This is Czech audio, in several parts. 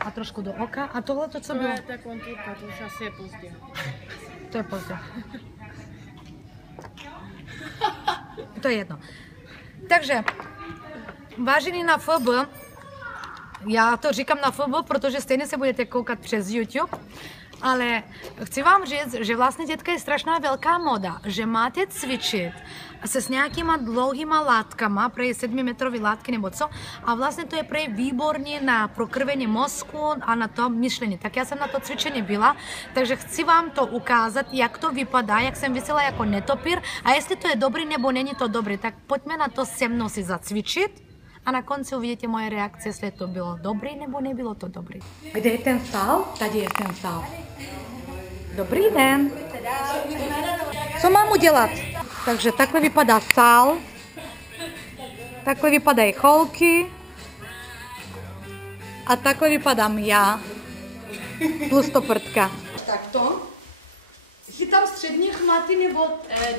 a trošku do oka. A tohle to co bylo? To je ta kontůrka, to už asi je pozdě. To je pozdě. To je jedno. Takže, vážení na FB, já to říkám na FB, protože stejně se budete koukat přes YouTube, ale chci vám říct, že vlastně teďka je strašná velká moda, že máte cvičit se s nějakýma dlouhýma látkama, prej 7-metrové látky nebo co, a vlastně to je prej výborně na prokrvení mozku a na to myšlení. Tak já jsem na to cvičení byla, takže chci vám to ukázat, jak to vypadá, jak jsem vysela jako netopír a jestli to je dobrý nebo není to dobrý, tak pojďme na to se mnou si zacvičit. A na konci uvidíte moje reakce, jestli to bylo dobrý nebo nebylo to dobrý. Kde je ten sál? Tady je ten sál. Dobrý den. Co mám udělat? Takže takhle vypadá sál. Takhle vypadají holky. A takhle vypadám já. Tlustoprtka. Tak to. Chytám střední chmaty nebo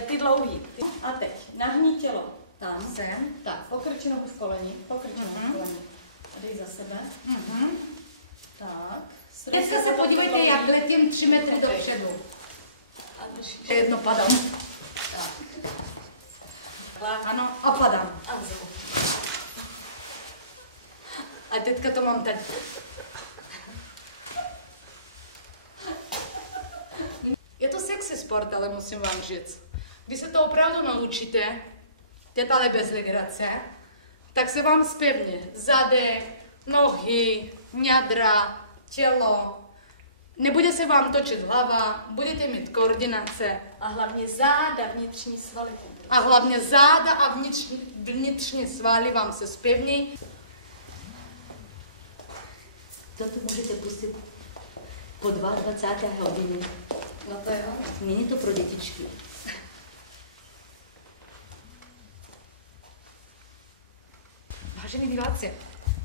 Ty dlouhý. A teď nahní tělo. Tam. sem. Tak, pokrč nohu v koleni. Pokrč nohu v koleni. A dej za sebe. Tak. Dneska se podívejte, jak letím 3 metry dopředu. A držíš. Jedno padám. Tak. Ano, a padám. A vzal. A teďka to mám tady. Je to sexy sport, ale musím vám říct. Když se to opravdu naučíte, teď ale bez legrace, tak se vám zpevně zadek, nohy, ňadra, tělo. Nebude se vám točit hlava, budete mít koordinace. A hlavně záda, vnitřní svaly. A hlavně záda a vnitřní svaly vám se zpevní. Toto můžete pustit po 22. hodině. No to jo. Není to pro dětičky. Vážení diváci,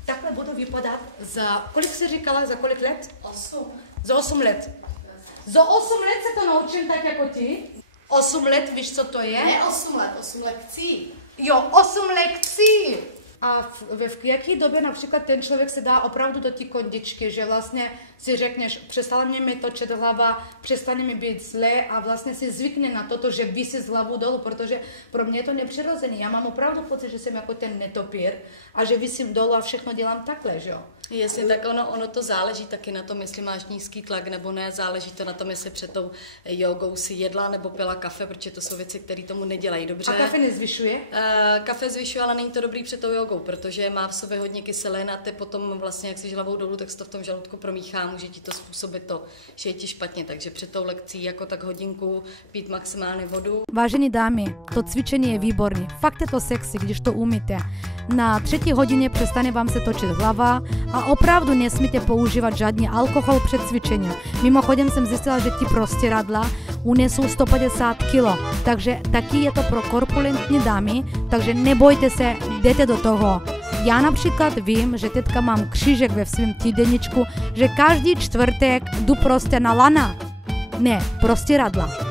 takhle budu vypadat za, kolik jsi říkala, za kolik let? 8. Za 8 let. Za 8 let se to naučím tak jako ty. 8 let, víš, co to je? Ne 8 let, 8 lekcí. Jo, 8 lekcí. A v jaké době například ten člověk se dá opravdu do té kondičky, že vlastně si řekneš, přestane mi točit hlava, přestane mi být zlé a vlastně si zvykne na to, že visí z hlavu dolů, protože pro mě je to nepřirozené. Já mám opravdu pocit, že jsem jako ten netopír a že visím dolů a všechno dělám takhle, že jo. Jasně, tak ono to záleží taky na tom, jestli máš nízký tlak nebo ne, záleží to na tom, jestli před tou jogou si jedla nebo pila kafe, protože to jsou věci, které tomu nedělají dobře. A kafe nezvyšuje? Kafe zvyšuje, ale není to dobrý před tou jogou, protože má v sobě hodně kyselin a ty potom vlastně, jak jsi hlavou dolů, tak se to v tom žaludku promíchá, může ti to způsobit to, že je ti špatně, takže před tou lekcí jako tak hodinku pít maximálně vodu. Vážení dámy, to cvičení je výborné. Fakt je to sexy, když to umíte. Na 3. hodině přestane vám se točit hlava a opravdu nesmíte používat žádný alkohol před cvičením. Mimochodem jsem zjistila, že ti prostěradla unesou 150 kg, takže taky je to pro korpulentní dámy, takže nebojte se, jdete do toho. Já například vím, že teďka mám křížek ve svém týdenníčku, že každý čtvrtek jdu prostě na lana. Ne, prostěradla.